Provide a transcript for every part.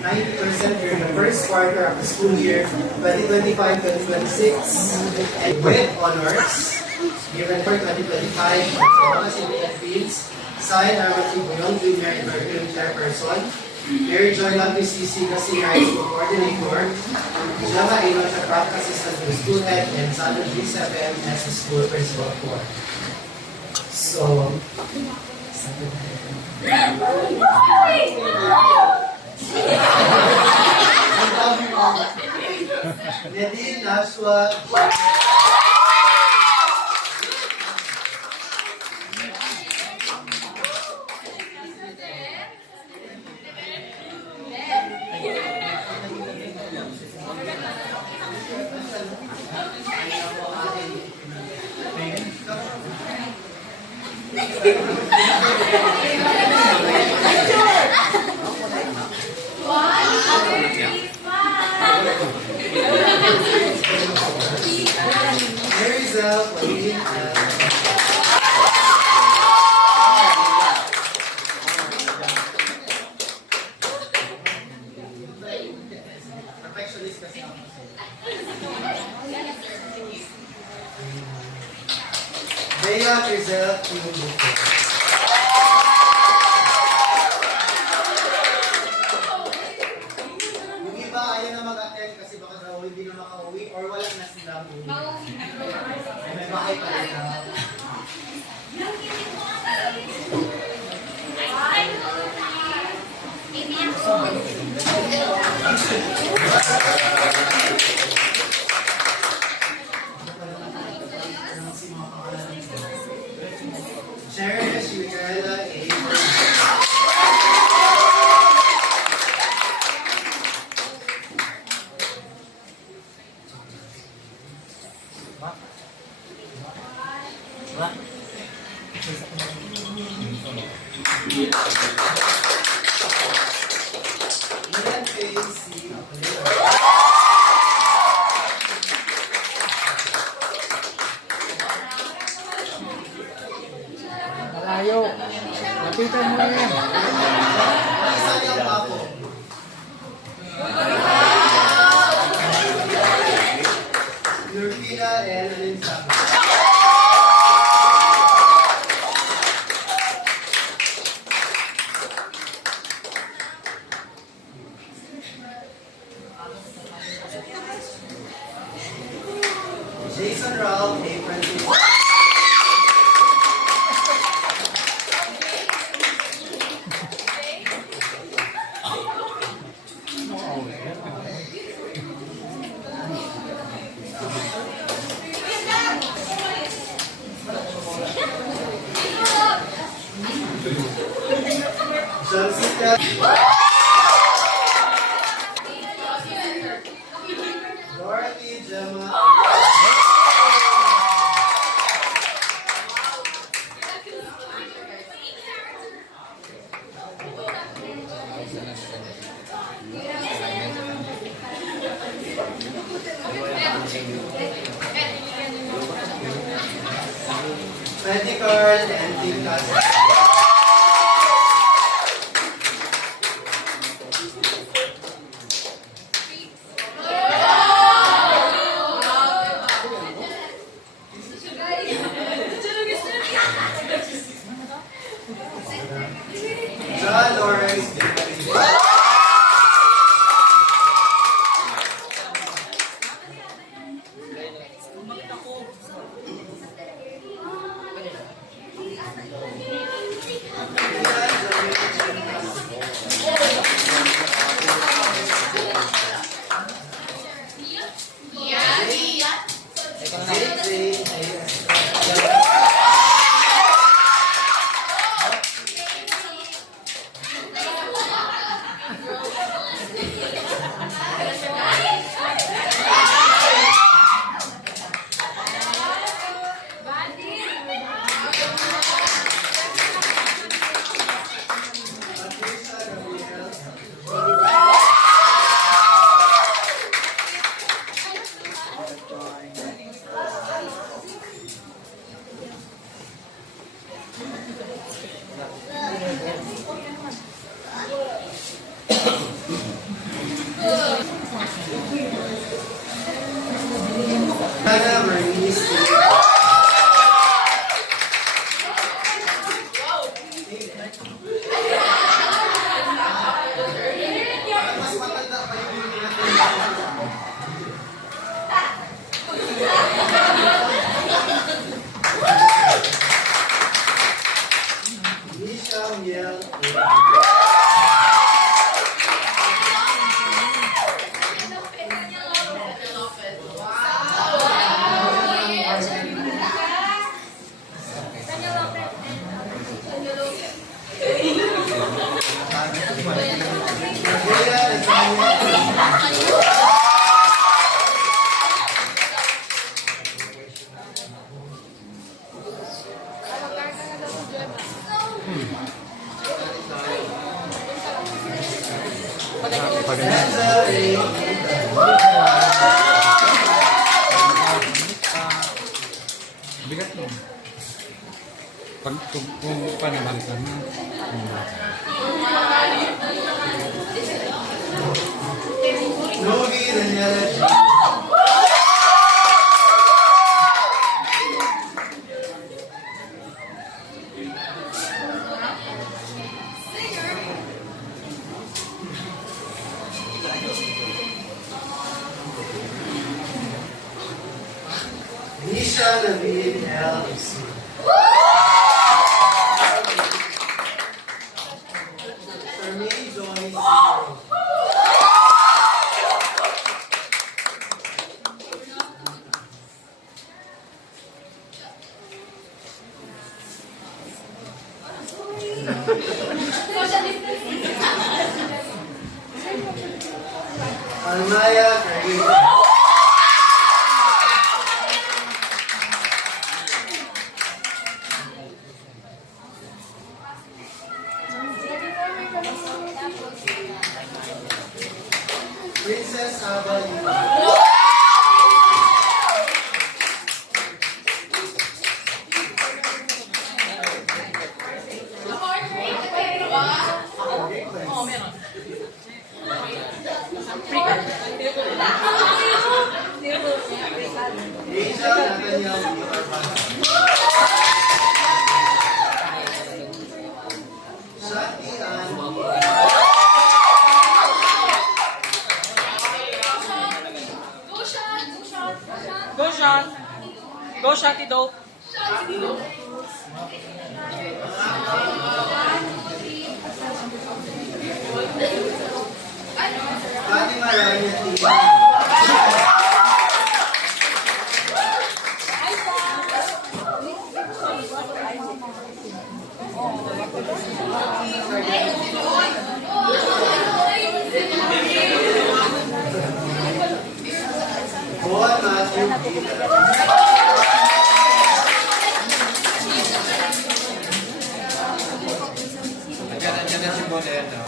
90% during the first quarter of the school year 2025-2026 and with honors given for 2025 for mga civilian fields, signed Armati Boyong Jr. and Curriculum Chairperson, Mary Joy Lampicisi Kasi High School Coordinator, Jama Ino Chakrat Assistant to the School Head, and Sandra G7 as the School Principal 4. So, Nadine Nashua Bea Rizal Kibubuko. Yung iba ayaw na mag-attend kasi baka daw hindi na makauwi or wala na sila uwi. May bahay pa rin na. Cherish Miguela A. Ian A.C. Malayo. Lapitan mo yan. Isa niyang ako. Lurpina and Alinsama. Jason Ralph A. Francisco. Jessica Dorothy Gemma Betty Carl and Tim Castro. John Lawrence Di Hannah Bernice. Mas matanda pa yung Nisha Miel. Bigat mo. Pag kung panabalikan mo. Novi Daniela G. Nisha David L. Charmaine Joyce. Almaya Carino. Princess Abba. Angel Nathaniel D. Armando. Shakti Ann. Go shot! Go shot, Dope! Fatima Ryan T. Juan Matthew P. Nandiyan na si Boneno.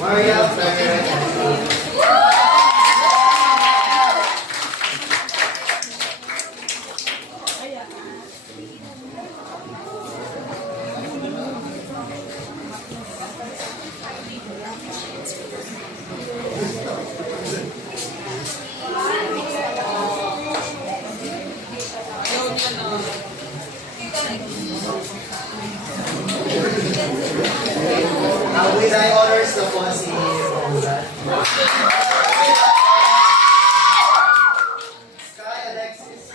Maria Ferrer. With high honors na po si Romulan. Sky Alexis.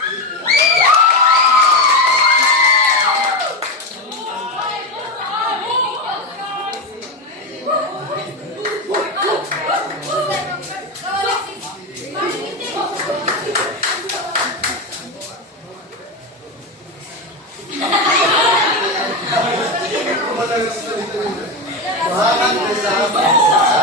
Muhammad Rizal.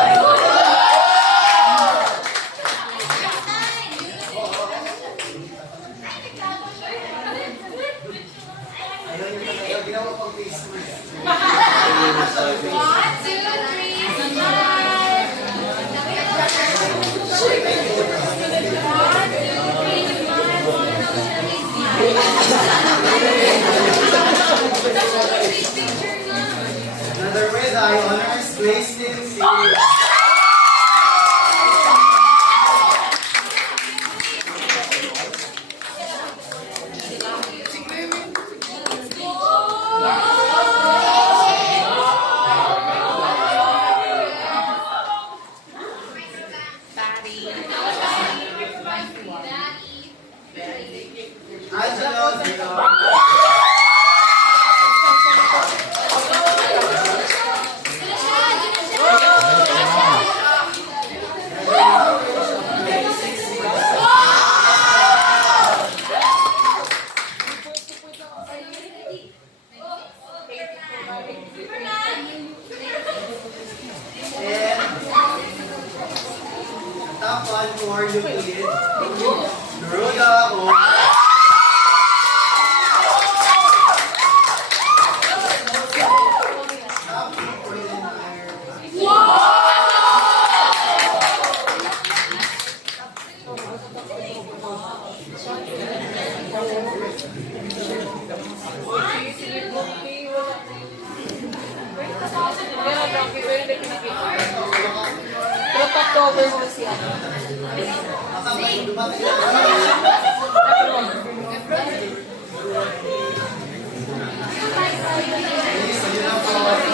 Dapat cover mo siya.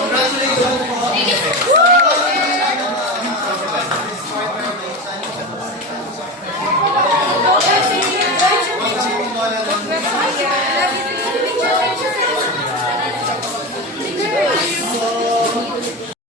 Congratulations po.